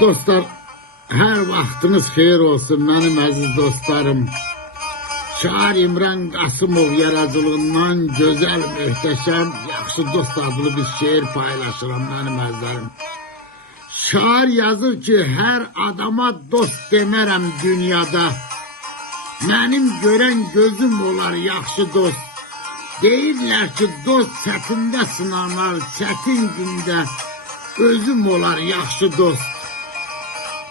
Dostlar, hər vaxtınız xeyir olsun mənim əziz dostlarım. Şair İmran Qasımov yaradıcılığından gözəl, möhtəşəm, yaxşı dost adlı bir şeir paylaşıram mənim əzizlərim. Şair yazır ki, hər adama dost demərəm dünyada. Mənim görən gözüm olar yaxşı dost. Deyirlər ki, dost çətində sınanar, çətin gündə özüm olar yaxşı dost.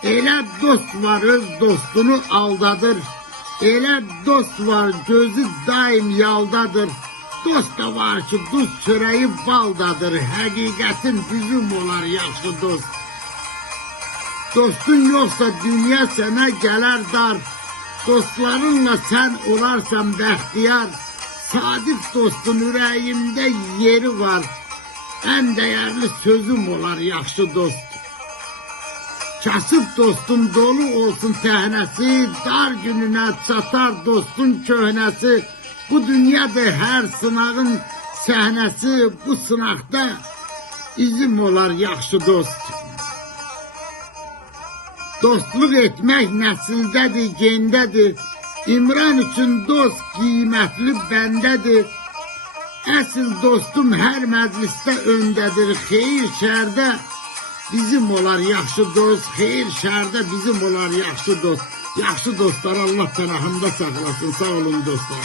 Elə dost var öz dostunu aldadır. Elə dost var gözü daim yaldadır. Dost da var ki duz çörəyi baldadır. Həqiqətin bizim olar yaxşı dost. Dostun yoxsa dünya sənə gələr dar. Dostlarınla sən olarsan bəxtiyar. Sadiq dostun ürəyimdə yeri var. Ən dəyərli sözüm olar yaxşı dost. Kasıb dostun dolu olsun təhnəsi, dar gününə çatar dostun köhnəsi. Bu dünyadır hər sınağın səhnəsi, bu sınaqda izim olar yaxşı dost. Dostluq etmək nəsildədir, gendədir. İmran üçün dost qiymətli bəndədir. Əsl dostum hər məclisdə öndədir, xeyir şərdə bizim olar yaxşı dost, xeyir şərdə bizim olar yaxşı dost. Yaxşı dostlar Allah pənahında saxlasın, sağ olun dostlar.